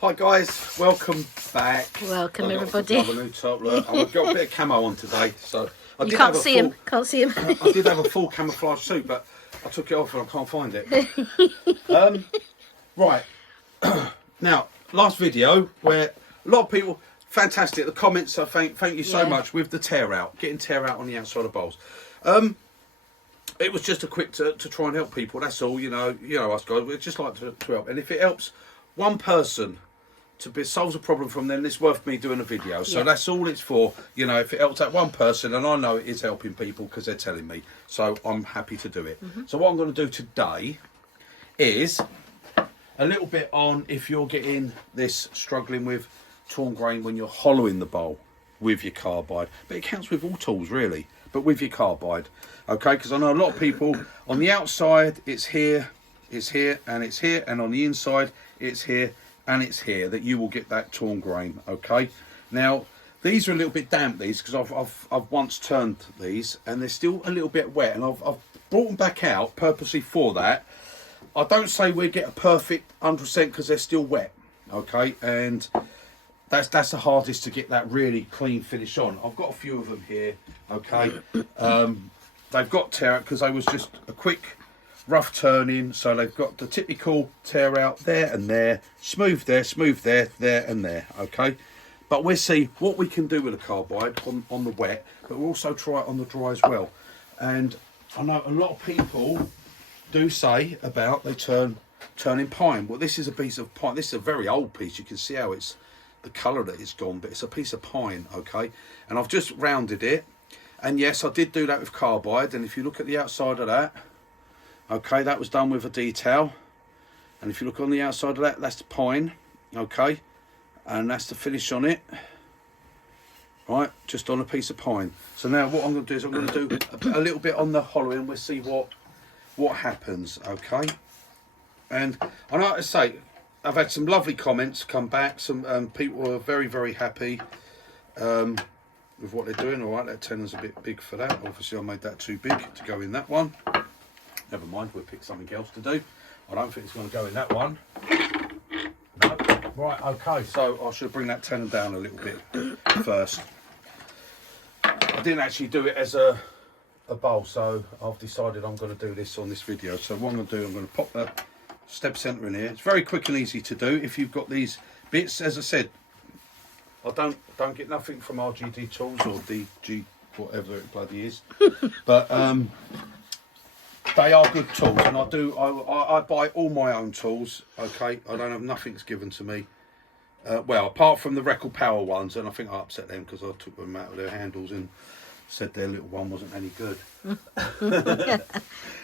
Hi guys, welcome back. Welcome everybody. Another new top look. I've got a bit of camo on today, so I You did can't have a see full, him. Can't see him. I did have a full camouflage suit, but I took it off and I can't find it. Right now, last video where a lot of people, fantastic. The comments, so thank you so much with the tear out, getting tear out on the outside of bowls. It was just a quick to try and help people. That's all. You know us guys. We just like to help, and if it helps one person solves a problem from them, it's worth me doing a video. So that's all it's for. You know, if it helps that one person, and I know it is helping people because they're telling me, so I'm happy to do it. So what I'm going to do today is a little bit on if you're getting this, struggling with torn grain when you're hollowing the bowl with your carbide, but it counts with all tools really, but with your carbide, okay? Because I know a lot of people on the outside it's here, and it's here, and on the inside it's here and it's here, that you will get that torn grain. Okay, now these are a little bit damp, these, because I've once turned these and they're still a little bit wet, and I've brought them back out purposely for that. I don't say we get a perfect 100% because they're still wet, okay, and that's the hardest to get that really clean finish on. I've got a few of them here, okay. They've got tear out because they was just a quick rough turning, so they've got the typical tear out there and there, smooth there, there and there, okay. But we'll see what we can do with a carbide on the wet, but we'll also try it on the dry as well. And I know a lot of people do say about they turning pine. Well, this is a piece of pine. This is a very old piece. You can see how it's the colour that it's gone, but it's a piece of pine, okay. And I've just rounded it, and yes, I did do that with carbide. And if you look at the outside of that, okay, that was done with a detail, and if you look on the outside of that, that's the pine, okay, and that's the finish on it, right, just on a piece of pine. So now what I'm going to do is I'm going to do a little bit on the hollowing. We'll see what happens, okay. And I know to say I've had some lovely comments come back. Some people are very, very happy with what they're doing. All right, that tenner's a bit big for that. Obviously I made that too big to go in that one. Never mind, we'll pick something else to do. I don't think it's going to go in that one. No. Right, okay, so I should bring that tenner down a little bit first. I didn't actually do it as a bowl, so I've decided I'm going to do this on this video. So what I'm going to do, I'm going to pop the step centre in here. It's very quick and easy to do if you've got these bits. As I said, I don't get nothing from RGD tools or DG, whatever it bloody is. But they are good tools, and I buy all my own tools, okay. I don't have nothing's given to me, well, apart from the Record Power ones, and I think I upset them because I took them out of their handles and said their little one wasn't any good.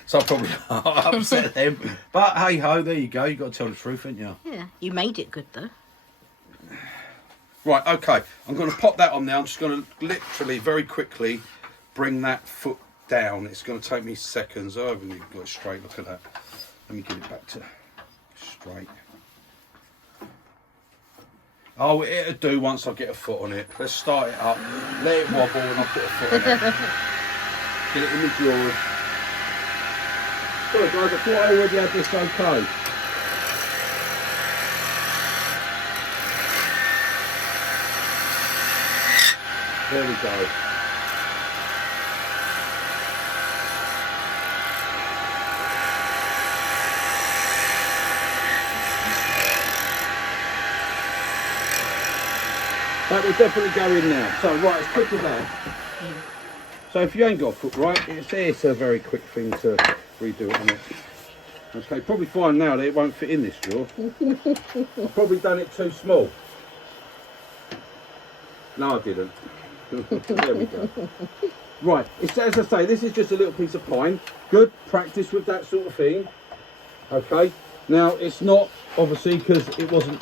So I probably upset them, but hey ho, there you go, you got to tell the truth, haven't you? Yeah, you made it good though. Right, okay, I'm going to pop that on now. I'm just going to literally very quickly bring that foot down. It's going to take me seconds. I haven't even got it straight. Look at that. Let me get it back to straight. Oh, it'll do once I get a foot on it. Let's start it up, let it wobble, and I'll put a foot on it. Get it in the drawer. Sorry guys, I thought I already had this okay. There we go. That will definitely go in now. So right, as quick as that. So if you ain't got a foot right, it's a very quick thing to redo it on it. Okay, probably find now that it won't fit in this drawer. I've probably done it too small. No, I didn't. There we go. Right, it's, as I say, this is just a little piece of pine. Good practice with that sort of thing. Okay, now it's not, obviously, because it wasn't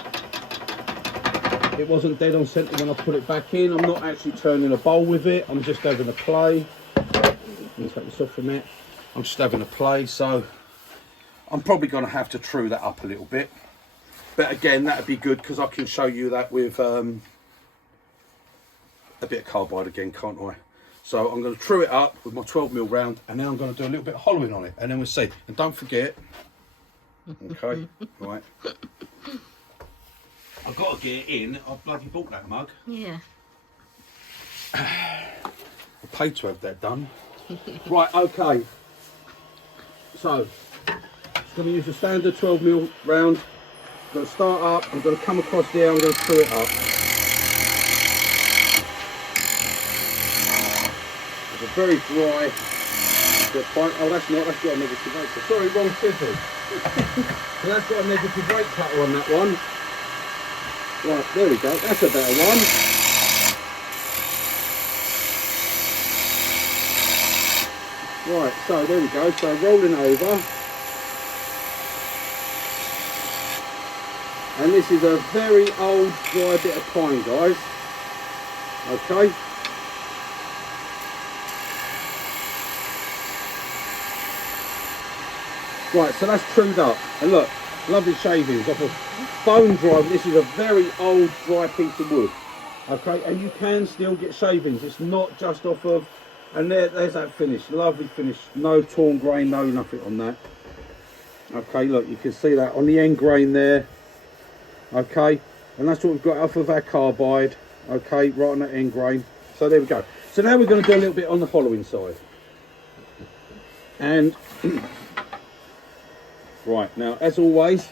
dead on centre when I put it back in. I'm not actually turning a bowl with it. I'm just having a play. Let me take this off from it. I'm just having a play, so I'm probably going to have to true that up a little bit. But again, that'd be good because I can show you that with a bit of carbide again, can't I? So I'm going to true it up with my 12mm round, and then I'm going to do a little bit of hollowing on it, and then we'll see. And don't forget, okay, right. I've got to get it in. I bloody bought that mug. Yeah. I paid to have that done. Right, okay. So, just going to use a standard 12mm round. I'm going to start up. I'm going to come across there. I'm going to screw it up. It's a very dry. Oh, that's not. That's got a negative rate. Sorry, wrong chisel. So that's got a negative rate cutter on that one. Right, there we go. That's a better one. Right, so there we go. So rolling over. And this is a very old dry bit of pine, guys. Okay. Right, so that's trued up. And look, lovely shavings off of bone dry. This is a very old dry piece of wood. Okay, and you can still get shavings. It's not just off of, and there's that finish, lovely finish. No torn grain, no nothing on that. Okay, look, you can see that on the end grain there. Okay, and that's what we've got off of our carbide. Okay, right on that end grain. So there we go. So now we're going to do a little bit on the hollowing side. And right, now as always,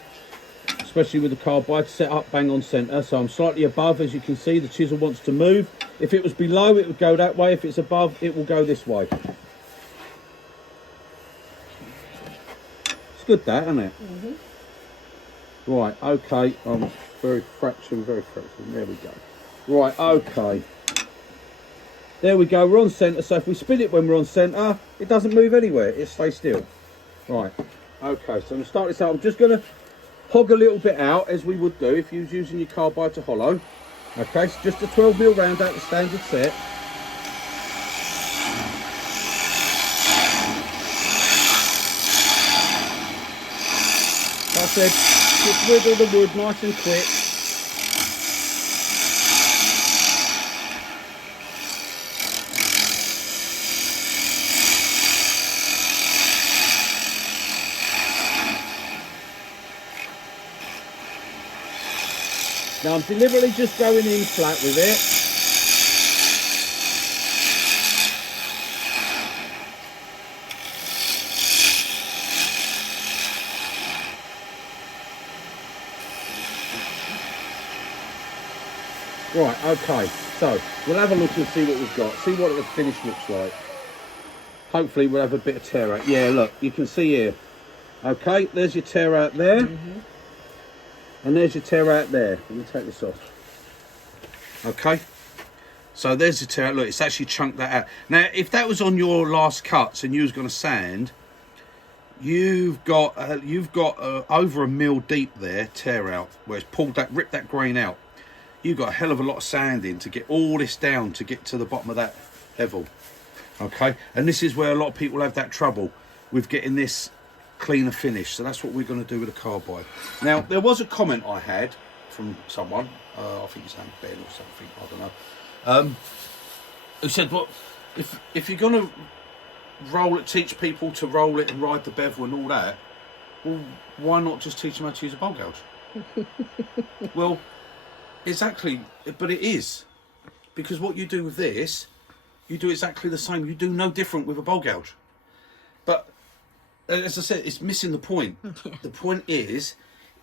especially with the carbide, set up bang on centre. So I'm slightly above, as you can see, the chisel wants to move. If it was below, it would go that way. If it's above, it will go this way. It's good that, isn't it? Mm-hmm. Right, okay, very fraction. There we go. Right, okay. There we go, we're on centre. So if we spin it when we're on centre, it doesn't move anywhere, it stays still. Right, okay, so I'm going to start this out. I'm just going to hog a little bit out, as we would do if you was using your carbide to hollow. Okay, so just a 12mm round out the standard set. Like I said, just wiggle the wood nice and quick. Now I'm deliberately just going in flat with it. Right, okay, so we'll have a look and see what we've got, see what the finish looks like. Hopefully we'll have a bit of tear out. Yeah, look, you can see here. Okay, there's your tear out there. Mm-hmm. And there's your tear out there. Let me take this off. Okay, so there's the tear out. Look, it's actually chunked that out. Now, if that was on your last cuts and you was going to sand, you've got over a mil deep there tear out, where it's pulled that, ripped that grain out. You've got a hell of a lot of sanding to get all this down to get to the bottom of that bevel. Okay, and this is where a lot of people have that trouble with getting this cleaner finish. So that's what we're going to do with the carbide. Now, there was a comment I had from someone, I think his name Ben or something, I don't know, who said, well, if you're going to roll it, teach people to roll it and ride the bevel and all that, well, why not just teach them how to use a bowl gouge? Well, exactly, but it is, because what you do with this, you do exactly the same. You do no different with a bowl gouge. But as I said, it's missing the point. Yeah. The point is,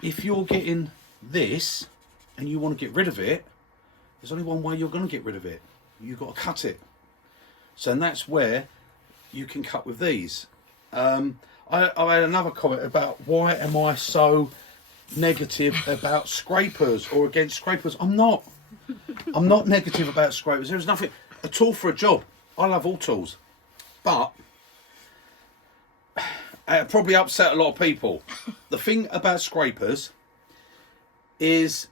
if you're getting this and you want to get rid of it, there's only one way you're going to get rid of it. You've got to cut it. So, and that's where you can cut with these. I had another comment about why am I so negative about scrapers or against scrapers. I'm not negative about scrapers. There's nothing, a tool for a job. I love all tools, but it probably upset a lot of people. The thing about scrapers is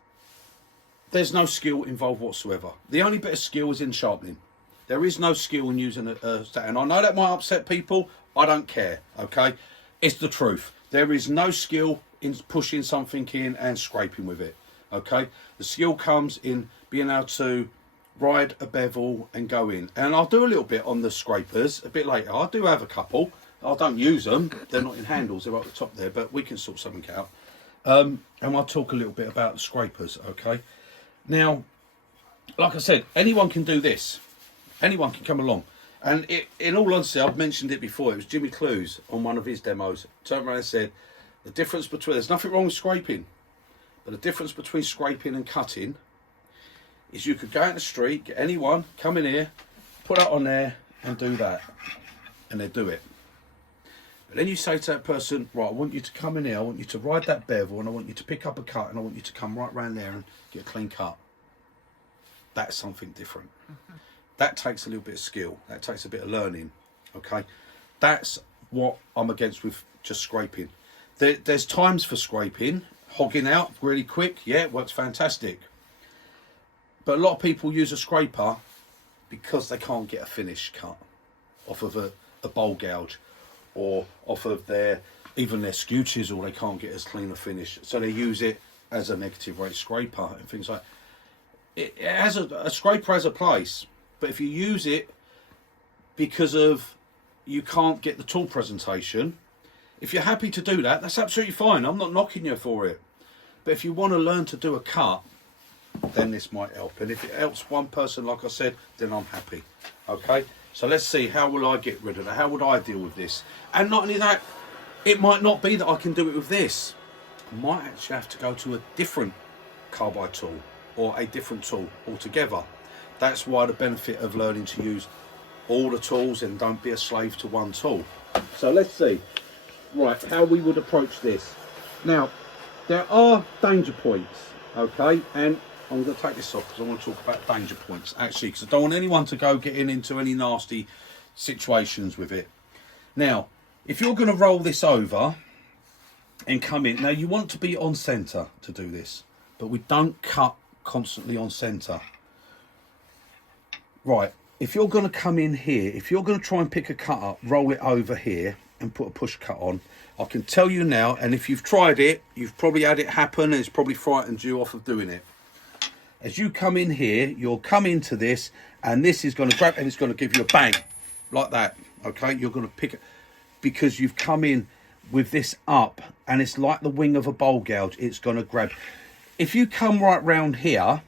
there's no skill involved whatsoever. The only bit of skill is in sharpening. There is no skill in using a and I know that might upset people. I don't care, okay? It's the truth. There is no skill in pushing something in and scraping with it, okay? The skill comes in being able to ride a bevel and go in. And I'll do a little bit on the scrapers a bit later. I do have a couple. I don't use them. They're not in handles. They're up the top there, but we can sort something out. And I'll talk a little bit about the scrapers, okay? Now, like I said, anyone can do this. Anyone can come along. And in all honesty, I've mentioned it before. It was Jimmy Clues on one of his demos. Turned around and said, the difference between, there's nothing wrong with scraping, but the difference between scraping and cutting is you could go out in the street, get anyone, come in here, put that on there and do that. And they do it. But then you say to that person, right, I want you to come in here, I want you to ride that bevel, and I want you to pick up a cut, and I want you to come right round there and get a clean cut. That's something different. That takes a little bit of skill. That takes a bit of learning, okay? That's what I'm against with just scraping. There's times for scraping, hogging out really quick, yeah, it works fantastic. But a lot of people use a scraper because they can't get a finish cut off of a bowl gouge, or off of even their skew chisel, they can't get as clean a finish. So they use it as a negative rate scraper and things like that. It has a scraper has a place, but if you use it because of you can't get the tool presentation, if you're happy to do that, that's absolutely fine. I'm not knocking you for it. But if you want to learn to do a cut, then this might help. And if it helps one person, like I said, then I'm happy. Okay? So let's see, how will I get rid of that? How would I deal with this? And not only that, it might not be that I can do it with this. I might actually have to go to a different carbide tool or a different tool altogether. That's why the benefit of learning to use all the tools and don't be a slave to one tool. So let's see, right, how we would approach this. Now, there are danger points, okay? And I'm going to take this off because I want to talk about danger points, actually, because I don't want anyone to go getting into any nasty situations with it. Now, if you're going to roll this over and come in, now you want to be on centre to do this, but we don't cut constantly on centre. Right, if you're going to come in here, if you're going to try and pick a cut up, roll it over here and put a push cut on, I can tell you now, and if you've tried it, you've probably had it happen and it's probably frightened you off of doing it. As you come in here, you'll come into this, and this is going to grab, and it's going to give you a bang, like that, okay? You're going to pick it, because you've come in with this up, and it's like the wing of a bowl gouge, it's going to grab. If you come right round here,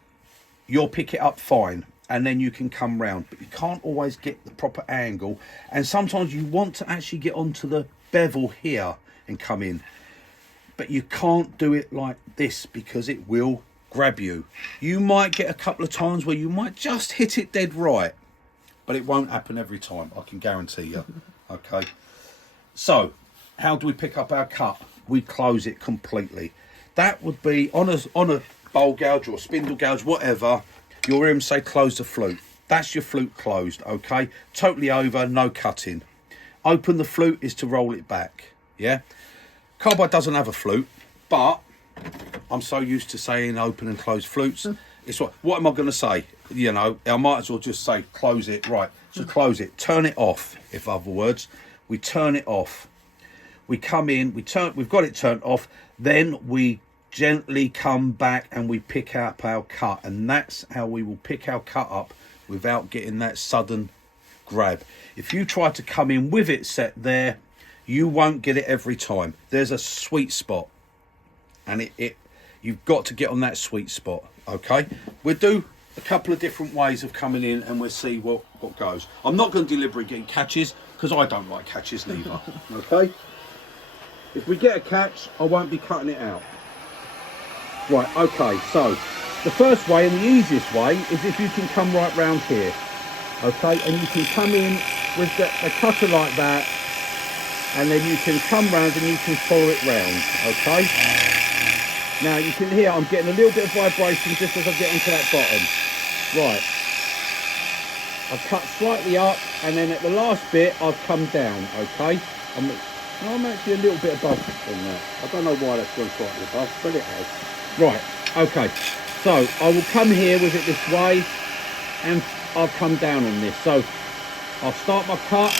you'll pick it up fine, and then you can come round, but you can't always get the proper angle, and sometimes you want to actually get onto the bevel here and come in, but you can't do it like this because it will grab you. You might get a couple of times where you might just hit it dead right, but it won't happen every time, I can guarantee you. Okay, so how do we pick up our cut? We close it completely. That would be on a bowl gouge or spindle gouge, whatever. You'll hear them say close the flute. That's your flute closed, okay? Totally over, no cutting. Open the flute is to roll it back, yeah? Carbide doesn't have a flute, but I'm so used to saying open and close flutes. It's what am I going to say? You know, I might as well just say close it. Right, so close it, turn it off. If other words, we turn it off. We come in, we've got it turned off. Then we gently come back and we pick up our cut, and that's how we will pick our cut up without getting that sudden grab. If you try to come in with it set there, you won't get it every time. There's a sweet spot. And you've got to get on that sweet spot, okay? We'll do a couple of different ways of coming in and we'll see what goes. I'm not going to deliberately get catches because I don't like catches neither, okay? If we get a catch, I won't be cutting it out. Right, okay, so the first way and the easiest way is if you can come right round here, okay? And you can come in with the cutter like that, and then you can come round and you can follow it round, okay? Now you can hear I'm getting a little bit of vibration just as I get onto that bottom. Right, I've cut slightly up, and then at the last bit I've come down, okay? I'm actually a little bit above on that. I don't know why that's gone slightly above, but it has. Right, okay, so I will come here with it this way, and I'll come down on this. So I'll start my cut.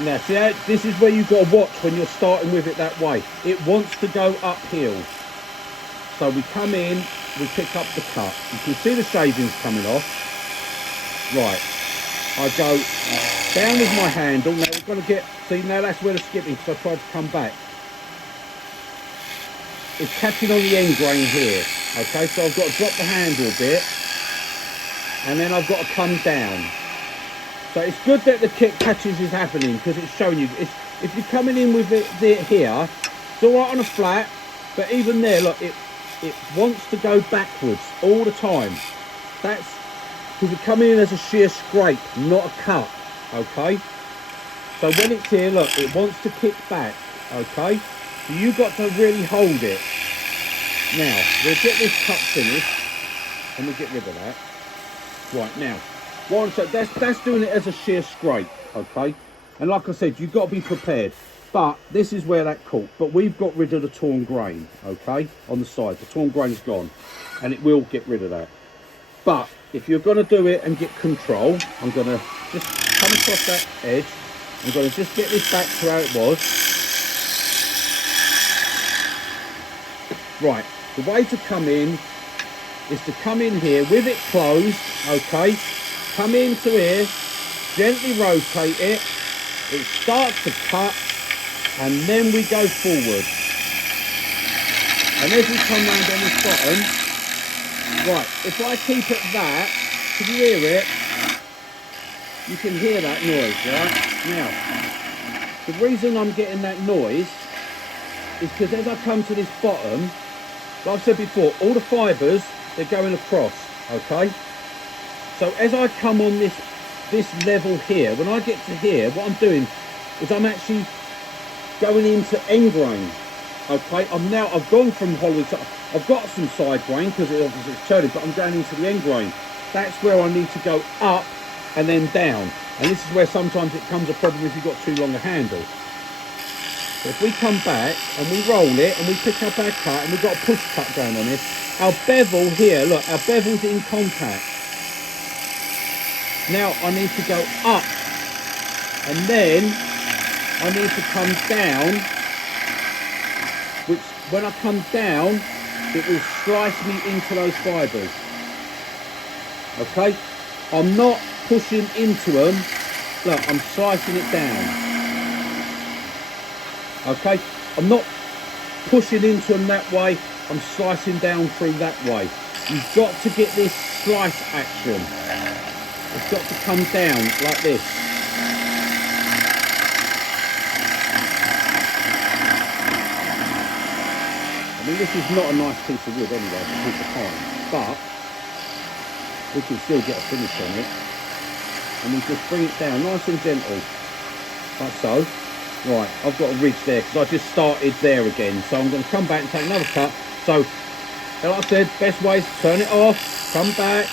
Now see, this is where you've got to watch when you're starting with it that way. It wants to go uphill. So we come in, we pick up the cut. You can see the shavings coming off. Right, I go down with my handle. Now we're going to get, see now that's where the skipping, because I tried to come back. it's catching on the end grain here. Okay, so I've got to drop the handle a bit, and then I've got to come down. So it's good that the kick catches is happening, because it's showing you, if you're coming in with it here, it's all right on a flat, but even there, look, it wants to go backwards all the time. That's because you're coming in as a sheer scrape, not a cut, okay? So when it's here, look, it wants to kick back, okay? So you've got to really hold it. Now, we'll get this cut finished, and we'll get rid of that. Right, now, so that's doing it as a sheer scrape, okay? And like I said, you've got to be prepared. But this is where that caught. But we've got rid of the torn grain, okay? On the side, the torn grain's gone, and it will get rid of that. But if you're going to do it and get control, I'm going to just come across that edge. I'm going to just get this back to how it was. Right, the way to come in is to come in here with it closed, okay? Come into here, gently rotate it. It starts to cut, and then we go forward. And as we come round on this bottom, right, if I keep it that, can you hear it? You can hear that noise, right? Now, the reason I'm getting that noise is because as I come to this bottom, like I've said before, all the fibres, they're going across, okay? So as I come on this level here, when I get to here, what I'm doing is I'm actually going into end grain, okay? I've gone from hollow to, I've got some side grain because it's obviously turning, but I'm going into the end grain. That's where I need to go up and then down. And this is where sometimes it becomes a problem if you've got too long a handle. So if we come back and we roll it and we pick up our cut, and we've got a push cut going on this, our bevel here, look, our bevel's in contact. Now I need to go up, and then I need to come down, which when I come down, it will slice me into those fibres. Okay? I'm not pushing into them. Look, I'm slicing it down. Okay? I'm not pushing into them that way. I'm slicing down through that way. You've got to get this slice action. It's got to come down like this. I mean, this is not a nice piece of wood anyway, it's a piece of pine, but we can still get a finish on it. And we just bring it down nice and gentle, like so. Right, I've got a ridge there because I just started there again, so I'm going to come back and take another cut. So, like I said, best way is to turn it off, come back,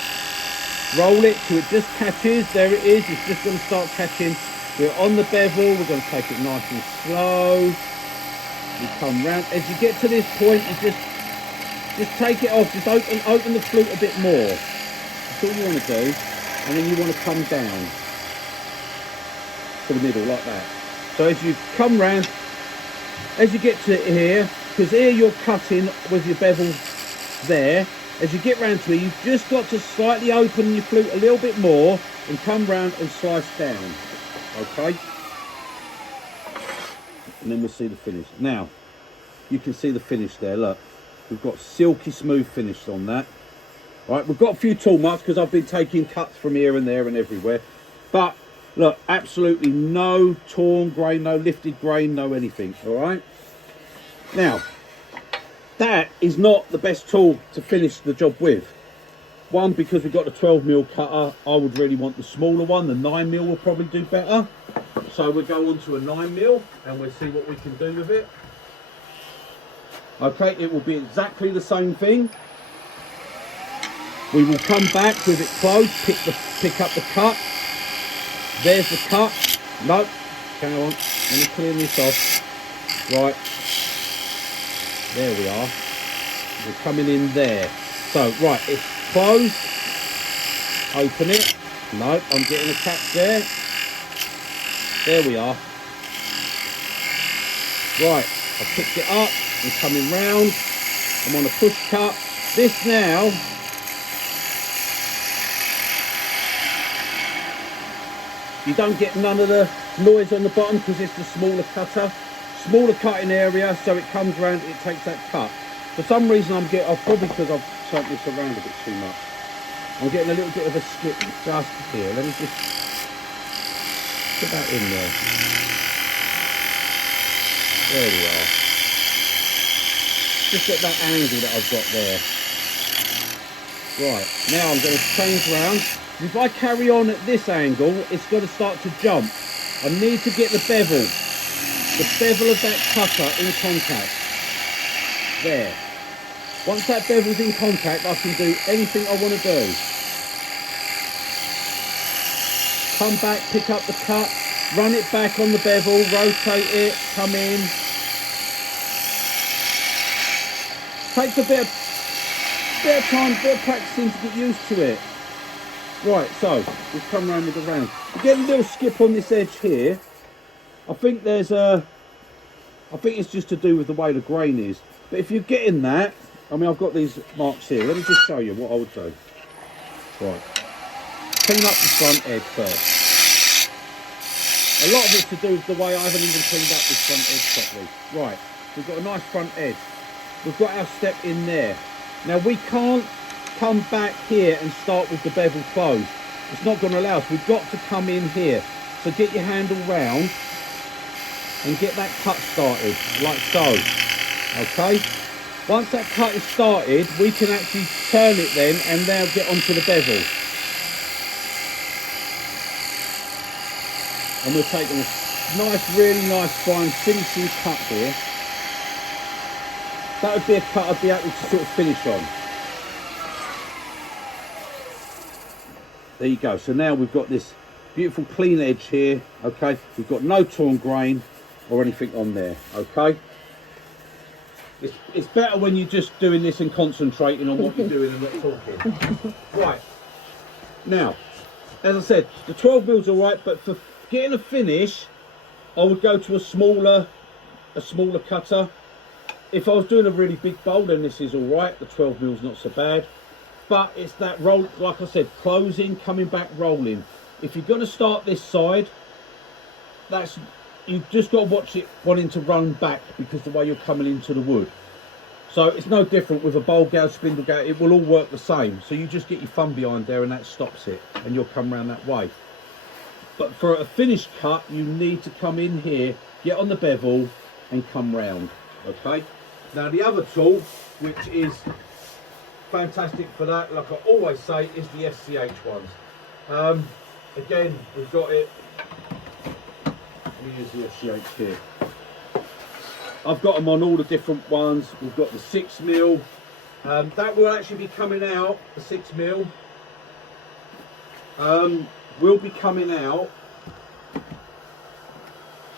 roll it till it just catches. There it is, it's just going to start catching. We're on the bevel, we're going to take it nice and slow. We come round. As you get to this point, you just take it off, just open the flute a bit more. That's all you want to do. And then you want to come down to the middle like that. So as you come round, as you get to here, because here you're cutting with your bevel there, as you get round to it, you've just got to slightly open your flute a little bit more and come round and slice down, okay? And then we'll see the finish. Now, you can see the finish there, look. We've got silky smooth finish on that. Right, we've got a few tool marks because I've been taking cuts from here and there and everywhere. But, look, absolutely no torn grain, no lifted grain, no anything, all right? Now, that is not the best tool to finish the job with. One, because we've got the 12mm cutter, I would really want the smaller one. The 9mm will probably do better. So we'll go on to a 9mm and we'll see what we can do with it. Okay, it will be exactly the same thing. We will come back with it closed, pick up the cut. There's the cut. Nope, hang on, let me clean this off. Right, there we are. We're coming in there. So, right, it's closed. Open it. Nope, I'm getting a catch there. There we are. Right, I picked it up. I'm coming round. I'm on a push cut. This now, you don't get none of the noise on the bottom because it's the smaller cutter. Smaller cutting area, so it comes round, it takes that cut. For some reason I'm getting, probably because I've turned this around a bit too much, I'm getting a little bit of a skip just here. Let me just put that in there. There we are. Just get that angle that I've got there. Right, now I'm going to change round. If I carry on at this angle, it's going to start to jump. I need to get the bevel of that cutter in contact. There. Once that bevel's in contact, I can do anything I want to do. Come back, pick up the cut, run it back on the bevel, rotate it, come in. Takes a bit of time, a bit of practicing to get used to it. Right, so we've come round with the round. You get a little skip on this edge here. I think it's just to do with the way the grain is. But if you're getting that, I mean, I've got these marks here. Let me just show you what I would do. Right, clean up the front edge first. A lot of it's to do with the way I haven't even cleaned up this front edge properly. Right, we've got a nice front edge. We've got our step in there. Now we can't come back here and start with the bevel closed. It's not going to allow us. We've got to come in here. So get your handle round and get that cut started, like so. Okay? Once that cut is started, we can actually turn it then and now get onto the bevel. And we're taking a nice, really nice fine finishing cut here. That would be a cut I'd be able to sort of finish on. There you go. So now we've got this beautiful clean edge here. Okay, we've got no torn grain or anything on there. Okay, it's better when you're just doing this and concentrating on what you're doing and not talking. Right, now, as I said, the 12 mils all right, but for getting a finish, I would go to a smaller cutter. If I was doing a really big bowl, then this is all right. The 12 mils not so bad. But it's that roll, like I said, closing, coming back, rolling. If you're going to start this side, you've just got to watch it wanting to run back because the way you're coming into the wood. So it's no different with a bowl gouge, spindle gouge. It will all work the same. So you just get your thumb behind there and that stops it, and you'll come around that way. But for a finished cut, you need to come in here, get on the bevel, and come round. Okay. Now the other tool, which is fantastic for that, like I always say, is the SCH ones. Again, we've got it. Let me use the SCH here. I've got them on all the different ones. We've got the 6 mil. That will actually be coming out. The 6 mil will be coming out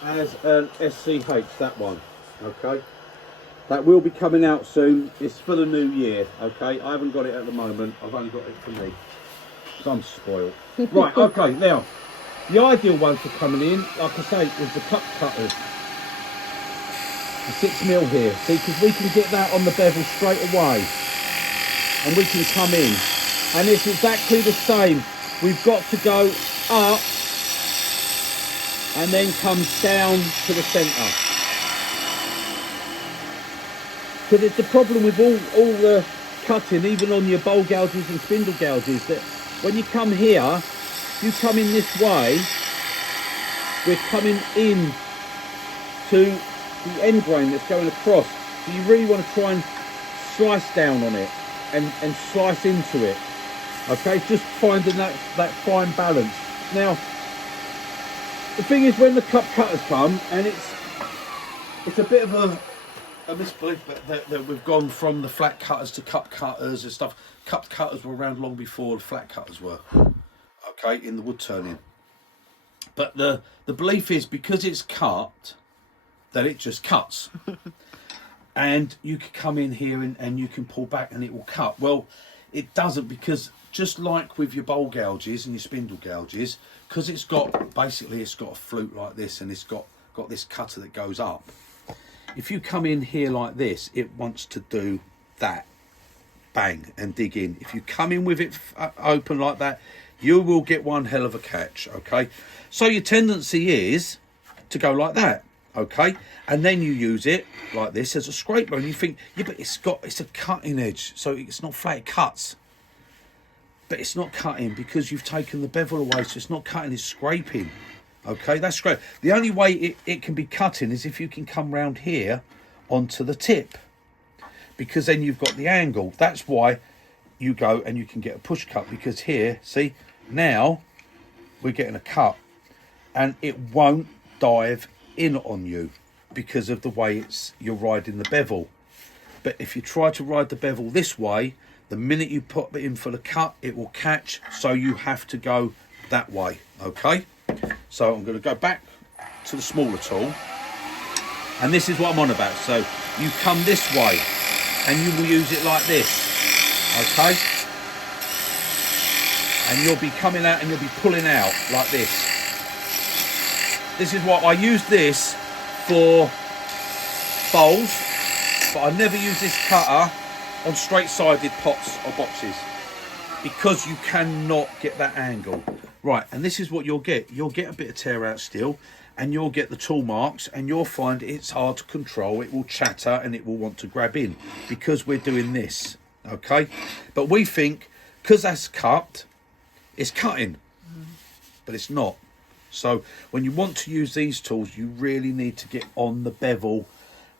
as an SCH. That one. Okay. That will be coming out soon. It's for the new year, okay? I haven't got it at the moment. I've only got it for me. So I'm spoiled. Right, okay, now, the ideal one for coming in, like I say, is the cup cutters. The 6 mil here. See, because we can get that on the bevel straight away. And we can come in. And it's exactly the same. We've got to go up and then come down to the centre. Because it's the problem with all the cutting, even on your bowl gouges and spindle gouges, that when you come here, you come in this way, we're coming in to the end grain that's going across. So you really want to try and slice down on it and slice into it. Okay, just finding that fine balance. Now, the thing is, when the cup cutters come, and it's a bit of a misbelief that we've gone from the flat cutters to cup cutters and stuff. Cup cutters were around long before the flat cutters were, okay, in the wood turning. But the belief is, because it's cut, that it just cuts. And you can come in here and you can pull back and it will cut. Well, it doesn't, because just like with your bowl gouges and your spindle gouges, because it's got a flute like this, and it's got this cutter that goes up. If you come in here like this, it wants to do that, bang, and dig in. If you come in with it open like that, you will get one hell of a catch, okay? So your tendency is to go like that. Okay, and then you use it like this as a scraper, and you think, yeah, but it's a cutting edge, so it's not flat, it cuts. But it's not cutting because you've taken the bevel away, so it's not cutting, it's scraping. Okay, that's great. The only way it can be cutting is if you can come round here onto the tip, because then you've got the angle. That's why you go and you can get a push cut, because here, see, now we're getting a cut and it won't dive in on you because of the way you're riding the bevel. But if you try to ride the bevel this way, the minute you put it in for the cut, it will catch, so you have to go that way. Okay, so I'm going to go back to the smaller tool, and this is what I'm on about. So you come this way and you will use it like this, okay, and you'll be coming out and you'll be pulling out like this. This is what I use this for bowls, but I never use this cutter on straight-sided pots or boxes because you cannot get that angle. Right, and this is what you'll get. You'll get a bit of tear out still, and you'll get the tool marks, and you'll find it's hard to control. It will chatter and it will want to grab in because we're doing this, okay? But we think, because that's cut, it's cutting, but it's not. So when you want to use these tools, you really need to get on the bevel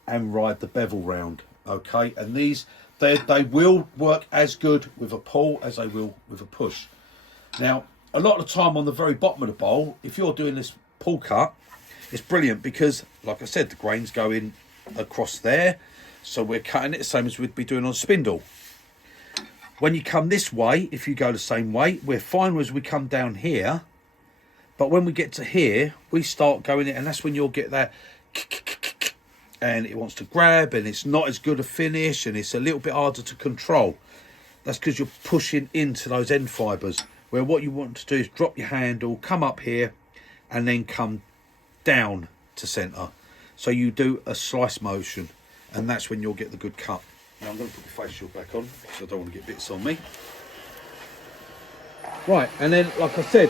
and ride the bevel round, okay? And these, they will work as good with a pull as they will with a push. Now, a lot of the time on the very bottom of the bowl, if you're doing this pull cut, it's brilliant because, like I said, the grains go in across there, so we're cutting it the same as we'd be doing on a spindle. When you come this way, if you go the same way, we're fine as we come down here. But when we get to here, we start going it, and that's when you'll get that, and it wants to grab, and it's not as good a finish, and it's a little bit harder to control. That's because you're pushing into those end fibres, where what you want to do is drop your handle, come up here, and then come down to centre. So you do a slice motion, and that's when you'll get the good cut. Now I'm going to put the face shield back on, because I don't want to get bits on me. Right, and then, like I said,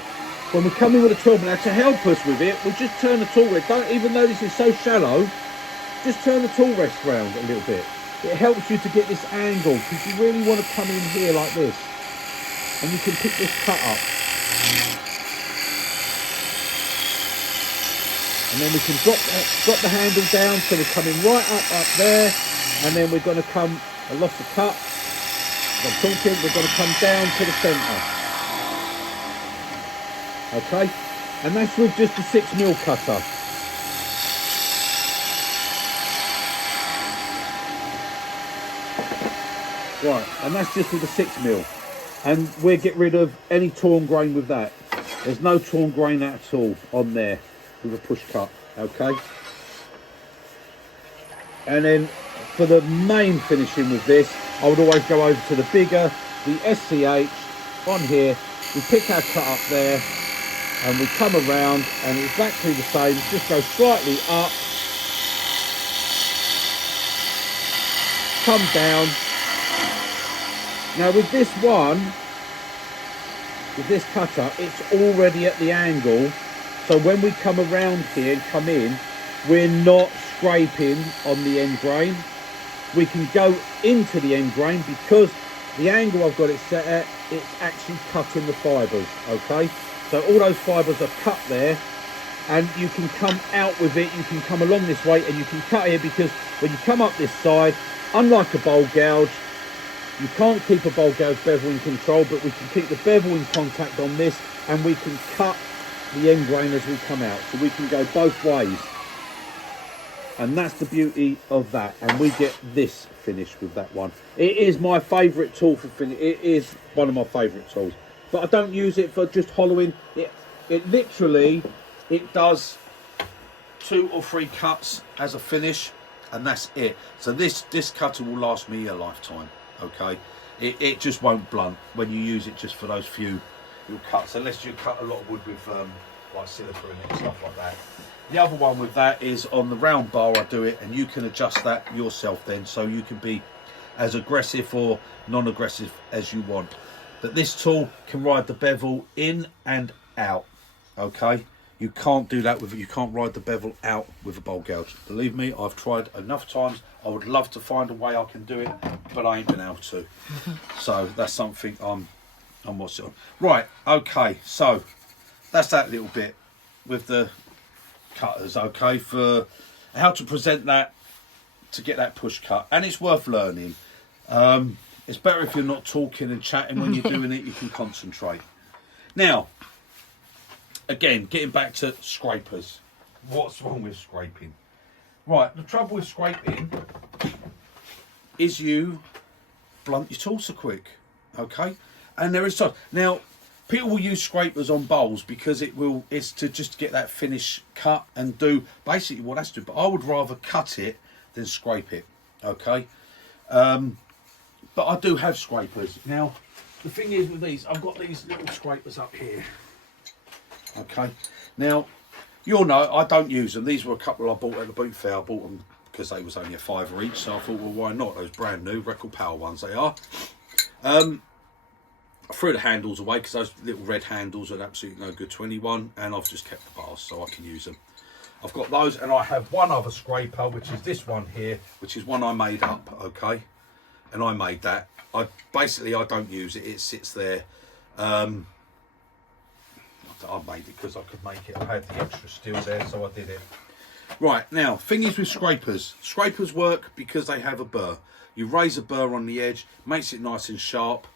when we come in with a 12 now, to help us with it, we'll just turn the tool rest. Don't, even though this is so shallow, just turn the tool rest round a little bit. It helps you to get this angle, because you really want to come in here like this, and you can pick this cut up. And then we can drop the handle down, so we're coming right up there, and then we're going to come, I lost the cut, I'm talking, we're going to come down to the centre. Okay, and that's with just a 6mm cutter. Right, and that's just with a 6mm, and we'll get rid of any torn grain with that. There's no torn grain at all on there with a push cut. Okay, and then for the main finishing with this, I would always go over to the bigger, the SCH on here. We pick our cut up there, and we come around, and it's exactly the same. Just go slightly up, come down. Now with this one, with this cutter, it's already at the angle, so when we come around here and come in, we're not scraping on the end grain. We can go into the end grain because the angle I've got it set at, it's actually cutting the fibres, okay? So all those fibres are cut there, and you can come out with it, you can come along this way, and you can cut here, because when you come up this side, unlike a bowl gouge, you can't keep a bowl gouge bevel in control, but we can keep the bevel in contact on this, and we can cut the end grain as we come out. So we can go both ways. And that's the beauty of that. And we get this finish with that one. It is my favourite tool for finish. It is one of my favourite tools. But I don't use it for just hollowing. It literally, it does 2 or 3 cuts as a finish, and that's it. So this cutter will last me a lifetime. Okay, it just won't blunt when you use it just for those few little cuts, unless you cut a lot of wood with like silica in it and stuff like that. The other one with that is on the round bar. I do it, and you can adjust that yourself then, so you can be as aggressive or non-aggressive as you want. But this tool can ride the bevel in and out. Okay, You can't do that with it. You can't ride the bevel out with a bowl gouge. Believe me, I've tried enough times. I would love to find a way I can do it, but I ain't been able to. So that's something I'm watching on. Right, okay, so that's that little bit with the cutters, okay, for how to present that to get that push cut. And it's worth learning. It's better if you're not talking and chatting. When you're doing it, you can concentrate. Now, again, getting back to scrapers. What's wrong with scraping? Right, the trouble with scraping is you blunt your tool so quick, okay? And there is time. Now, people will use scrapers on bowls because it's to just get that finish cut and do basically what that's doing. But I would rather cut it than scrape it, okay? But I do have scrapers. Now, the thing is with these, I've got these little scrapers up here. Okay. Now, you'll know, I don't use them. These were a couple I bought at the boot fair. I bought them because they was only a £5 each. So I thought, well, why not? Those brand new Record Power ones they are. I threw the handles away because those little red handles are absolutely no good to anyone. And I've just kept the bars so I can use them. I've got those, and I have one other scraper, which is this one here, which is one I made up, okay? And I made that. I don't use it. It sits there. I made it because I could make it. I had the extra steel there, so I did it. Right, now, thing is with scrapers. Scrapers work because they have a burr. You raise a burr on the edge, makes it nice and sharp,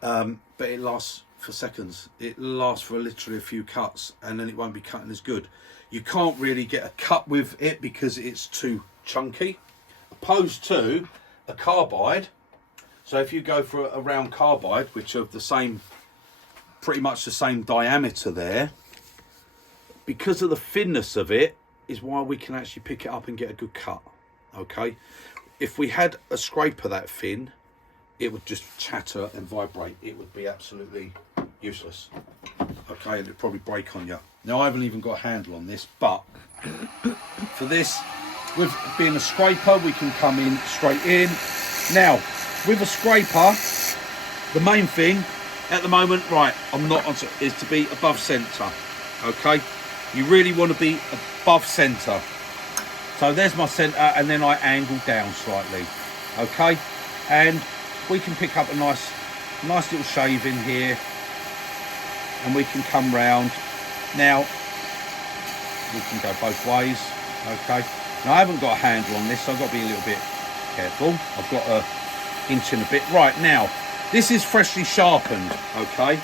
but it lasts for seconds. It lasts for literally a few cuts, and then it won't be cutting as good. You can't really get a cut with it because it's too chunky, opposed to a carbide. So if you go for a round carbide, which are the same, pretty much the same diameter there, because of the thinness of it is why we can actually pick it up and get a good cut, okay? If we had a scraper that thin, it would just chatter and vibrate. It would be absolutely useless, okay? And it'd probably break on you. Now, I haven't even got a handle on this, but for this, with being a scraper, we can come in straight in. Now, with a scraper, the main thing at the moment, right, I'm not on, is to be above centre, okay? You really want to be above centre. So there's my centre, and then I angle down slightly, okay? And we can pick up a nice little shave in here, and we can come round. Now, we can go both ways, okay? Now, I haven't got a handle on this, so I've got to be a little bit careful. I've got a inch and a bit. Right, now, this is freshly sharpened, okay?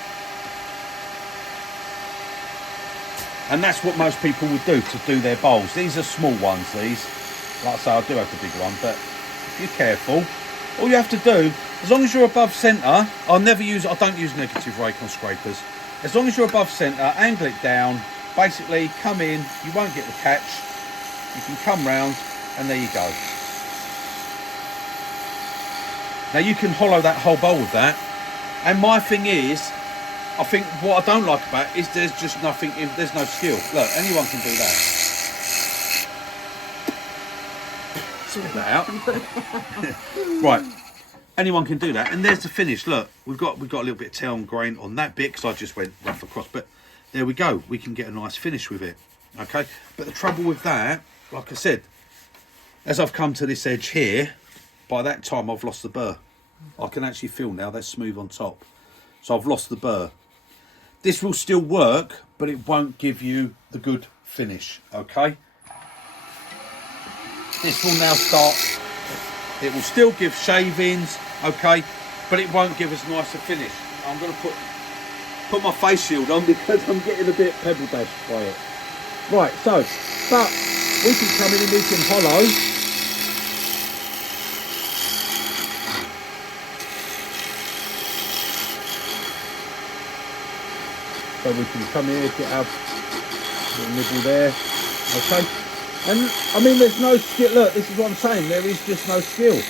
And that's what most people would do to do their bowls. These are small ones, these. Like I say, I do have the big one, but if you're careful, all you have to do, as long as you're above centre, I don't use negative rake on scrapers. As long as you're above centre, angle it down, basically come in, you won't get the catch, you can come round, and there you go. Now you can hollow that whole bowl with that, and my thing is, I think what I don't like about it is there's just nothing, there's no skill. Look, anyone can do that. Sort that out. Right, anyone can do that, and there's the finish. Look, we've got a little bit of tail and grain on that bit because I just went rough across, but there we go. We can get a nice finish with it, okay? But the trouble with that, like I said, as I've come to this edge here, by that time I've lost the burr. I can actually feel now they're smooth on top, so I've lost the burr. This will still work, but it won't give you the good finish, okay? This will now start, it will still give shavings, okay, but it won't give us nicer finish. I'm going to put my face shield on because I'm getting a bit pebble dashed by it. Right, so, but we can come in and we can hollow. So we can come here, get our little nibble there, okay? And I mean, there's no skill. Look, this is what I'm saying. There is just no skill.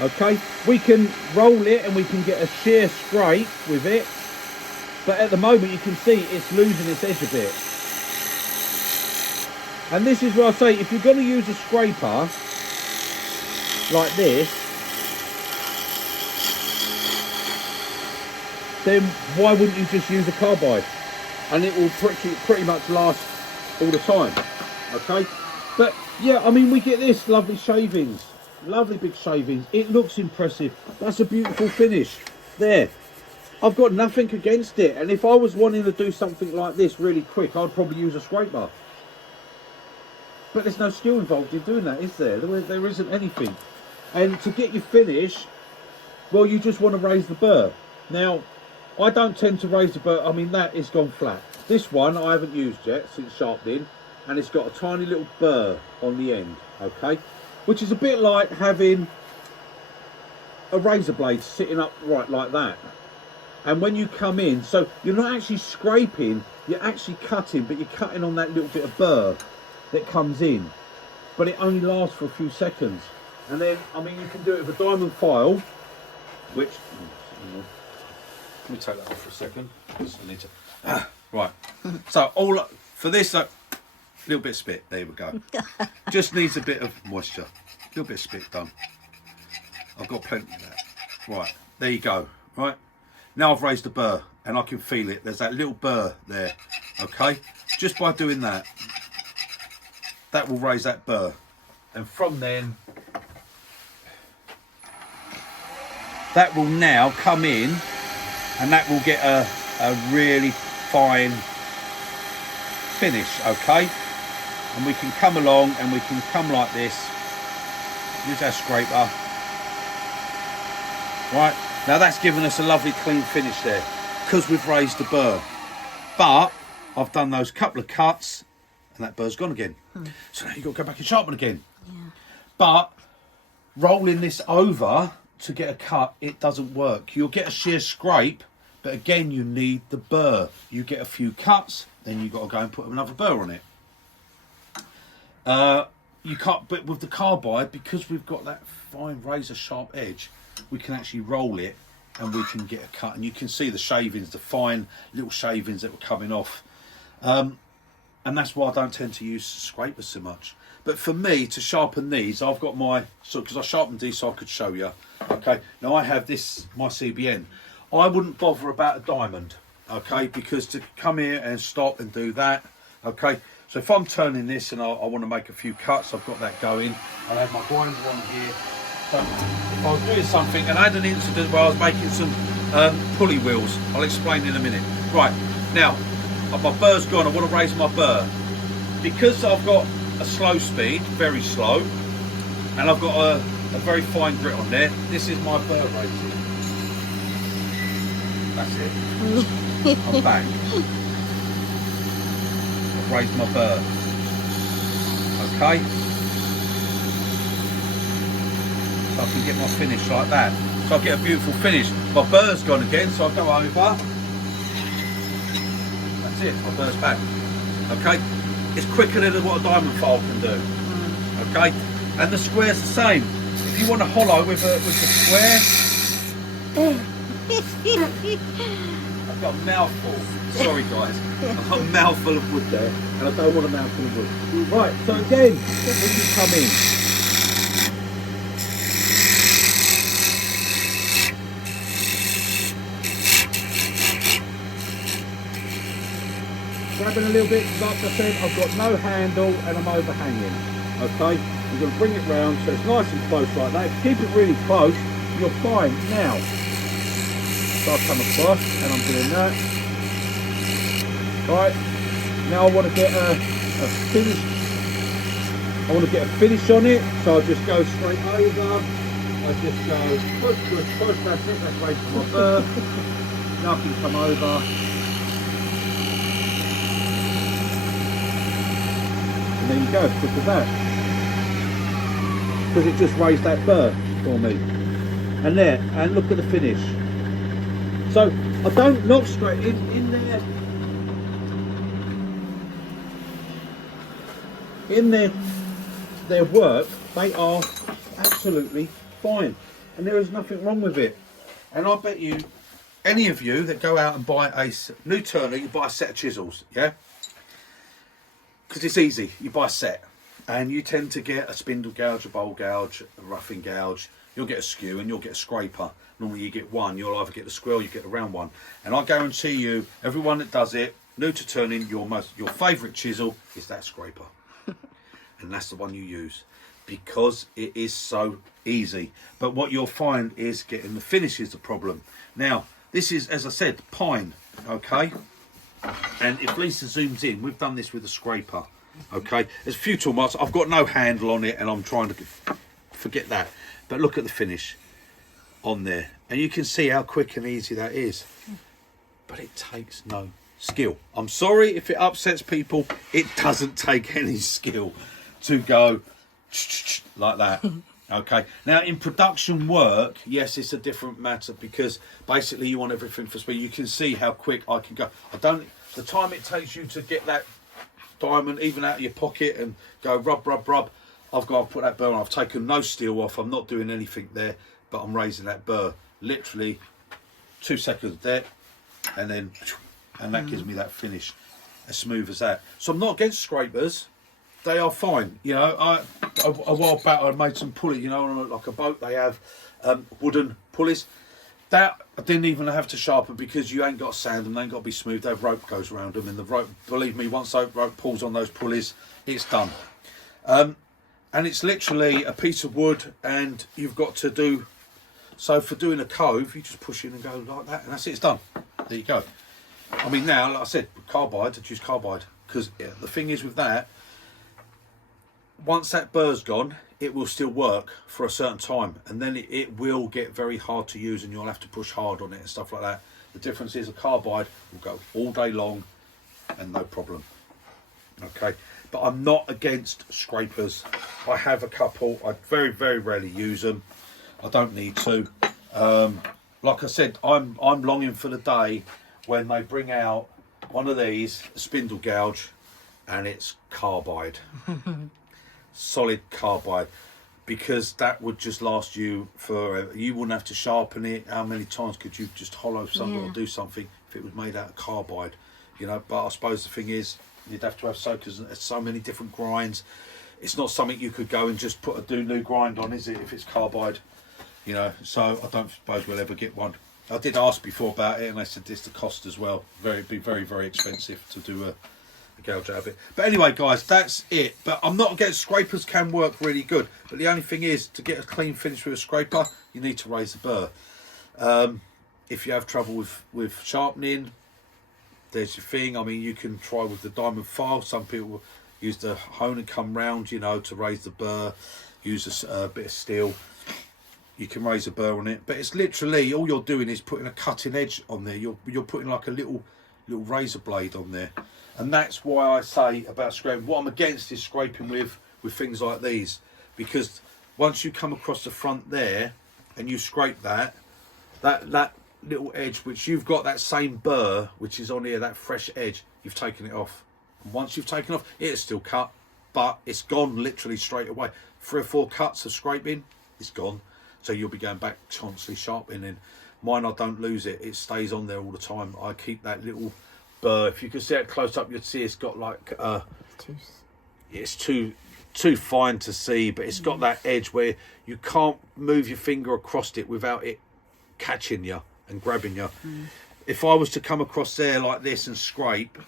Okay, we can roll it and we can get a shear scrape with it, but at the moment you can see it's losing its edge a bit. And this is where I say, if you're going to use a scraper like this, then why wouldn't you just use a carbide? And it will pretty much last all the time, okay? But yeah, I mean, we get this lovely shavings, lovely big shavings. It looks impressive. That's a beautiful finish there. I've got nothing against it, and if I was wanting to do something like this really quick, I'd probably use a scraper. But there's no skill involved in doing that, is there? There isn't anything. And to get your finish, well, you just want to raise the burr. Now, I don't tend to raise the burr. I mean, that is gone flat. This one I haven't used yet since sharpening, and it's got a tiny little burr on the end, okay? Which is a bit like having a razor blade sitting upright like that. And when you come in, so you're not actually scraping, you're actually cutting, but you're cutting on that little bit of burr that comes in. But it only lasts for a few seconds. And then, I mean, you can do it with a diamond file, which, let me take that off for a second. Just need to, right. So all for this, little bit of spit, there we go. Just needs a bit of moisture. A little bit of spit done. I've got plenty of that. Right, there you go, right. Now I've raised the burr and I can feel it. There's that little burr there, okay? Just by doing that, that will raise that burr. And from then, that will now come in and that will get a really fine finish, okay? And we can come along and we can come like this, use our scraper, right? Now that's given us a lovely clean finish there because we've raised the burr. But I've done those couple of cuts and that burr's gone again. So now you've got to go back and sharpen again. Yeah. But rolling this over to get a cut, it doesn't work. You'll get a shear scrape, but again, you need the burr. You get a few cuts, then you've got to go and put another burr on it. You can't, but with the carbide, because we've got that fine razor sharp edge, we can actually roll it and we can get a cut. And you can see the shavings, the fine little shavings that were coming off. And that's why I don't tend to use scrapers so much. But for me, to sharpen these, I've got my, so because I sharpened these so I could show you. Okay, now I have this, my CBN. I wouldn't bother about a diamond, okay, because to come here and stop and do that, okay. So if I'm turning this and I want to make a few cuts, I've got that going. I have my grinder on here. So if I was doing something, and I had an incident where I was making some pulley wheels. I'll explain in a minute. Right, now, my burr's gone, I want to raise my burr. Because I've got a slow speed, very slow, and I've got a very fine grit on there, this is my burr rating. That's it. I'm back. I've raised my burr. Okay. So I can get my finish like that. So I get a beautiful finish. My burr's gone again, so I go over. That's it, my burr's back. Okay. It's quicker than what a diamond file can do. Okay. And the square's the same. If you want to hollow with the square, I've got a mouthful. Sorry guys, I've got a mouthful of wood there, and I don't want a mouthful of wood. Right, so again, we can come in. Grabbing a little bit, like I said, I've got no handle and I'm overhanging. Okay, I'm going to bring it round so it's nice and close like that. Keep it really close, you're fine. Now, so I'll come across and I'm doing that. Right, now I want to get a finish. I want to get a finish on it, so I'll just go straight over. I just go push, that's it, that's raised my burr. Now I can come over. And there you go, as quick as that. Because it just raised that burr for me. And there, and look at the finish. So I don't knock straight in there. In their work, they are absolutely fine. And there is nothing wrong with it. And I bet you, any of you that go out and buy a new turner, you buy a set of chisels, yeah? Because it's easy, you buy a set. And you tend to get a spindle gouge, a bowl gouge, a roughing gouge. you'll get a skew and you'll get a scraper. Normally you get one, you'll either get the square or you get the round one. And I guarantee you, everyone that does it, new to turning, your favourite chisel is that scraper. And that's the one you use, because it is so easy. But what you'll find is getting the finish is the problem. Now, this is, as I said, pine, okay? And if Lisa zooms in, we've done this with a scraper, okay? There's a few tool marks. I've got no handle on it, and I'm trying to forget that. But look at the finish on there, and you can see how quick and easy that is. But it takes no skill. I'm sorry if it upsets people. It doesn't take any skill to go like that. Okay, now in production work, yes, it's a different matter, because basically you want everything for speed. You can see how quick I can go. The time it takes you to get that diamond even out of your pocket and go rub, I've got to put that burr on. I've taken no steel off. I'm not doing anything there, but I'm raising that burr. Literally 2 seconds there, and then, and that gives me that finish as smooth as that. So I'm not against scrapers. They are fine. You know, a while back I made some pulley, you know, on like a boat. They have wooden pulleys. That I didn't even have to sharpen, because you ain't got to sand them. They ain't got to be smooth. They have rope goes around them, and the rope, believe me, once that rope pulls on those pulleys, it's done. And it's literally a piece of wood, and you've got to do, so for doing a cove, you just push in and go like that, and that's it, it's done. There you go. I mean, now, like I said, carbide, I choose carbide, because the thing is with that, once that burr's gone, it will still work for a certain time, and then it will get very hard to use, and you'll have to push hard on it and stuff like that. The difference is a carbide will go all day long and no problem. Okay, but I'm not against scrapers. I have a couple. I very, very rarely use them. I don't need to. Like I said, I'm longing for the day when they bring out one of these, a spindle gouge, and it's carbide. Solid carbide, because that would just last you forever. You wouldn't have to sharpen it. How many times could you just hollow something or do something if it was made out of carbide? You know, but I suppose the thing is, you'd have to have because there's so many different grinds. It's not something you could go and just put a new grind on, is it, if it's carbide? You know, so I don't suppose we'll ever get one. I did ask before about it, and they said it's the cost as well. It'd be very, very expensive to do a gouge out of it. But anyway, guys, that's it. But I'm not against scrapers, can work really good. But the only thing is, to get a clean finish with a scraper, you need to raise the burr. If you have trouble with sharpening, there's your thing. I mean, you can try with the diamond file. Some people use the hone and come round, you know, to raise the burr. Use a bit of steel. You can raise a burr on it. But it's literally, all you're doing is putting a cutting edge on there. You're putting like a little razor blade on there. And that's why I say about scraping. What I'm against is scraping with things like these, because once you come across the front there and you scrape that little edge, which you've got that same burr which is on here, that fresh edge, you've taken it off. And once you've taken it off, it's still cut, but it's gone literally straight away. 3 or 4 cuts of scraping, it's gone. So you'll be going back constantly sharpening. Mine, I don't lose it. It stays on there all the time. I keep that little burr. If you could see it close up, you'd see it's got like it's too fine to see, but it's got that edge where you can't move your finger across it without it catching you and grabbing you. If I was to come across there like this and scrape,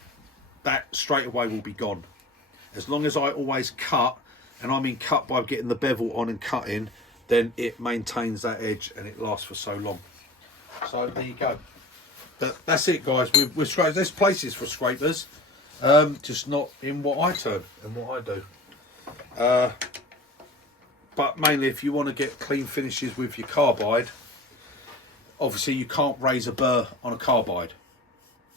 that straight away will be gone. As long as I always cut, and I mean cut by getting the bevel on and cutting, then it maintains that edge and it lasts for so long. So there you go. But that's it, guys. We're scrapers. There's places for scrapers, just not in what I turn and what I do. But mainly, if you want to get clean finishes with your carbide, obviously you can't raise a burr on a carbide.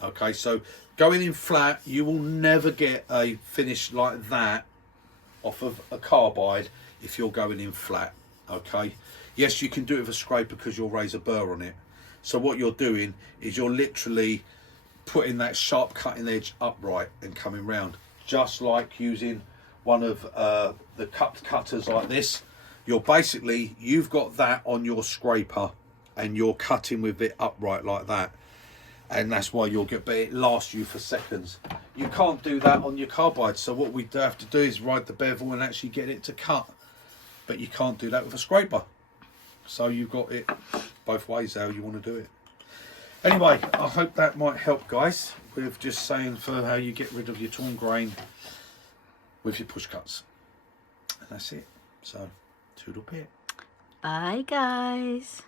Okay, so going in flat, you will never get a finish like that off of a carbide if you're going in flat. Okay, yes, you can do it with a scraper because you'll raise a burr on it. So what you're doing is you're literally putting that sharp cutting edge upright and coming round, just like using one of the cutters like this. You've got that on your scraper and you're cutting with it upright like that, and that's why you'll get, but it lasts you for seconds. You can't do that on your carbide, so what we have to do is ride the bevel and actually get it to cut, but you can't do that with a scraper. So you've got it both ways how you want to do it. Anyway, I hope that might help, guys, with just saying for how you get rid of your torn grain with your push cuts. And that's it. So, toodle pip. Bye, guys.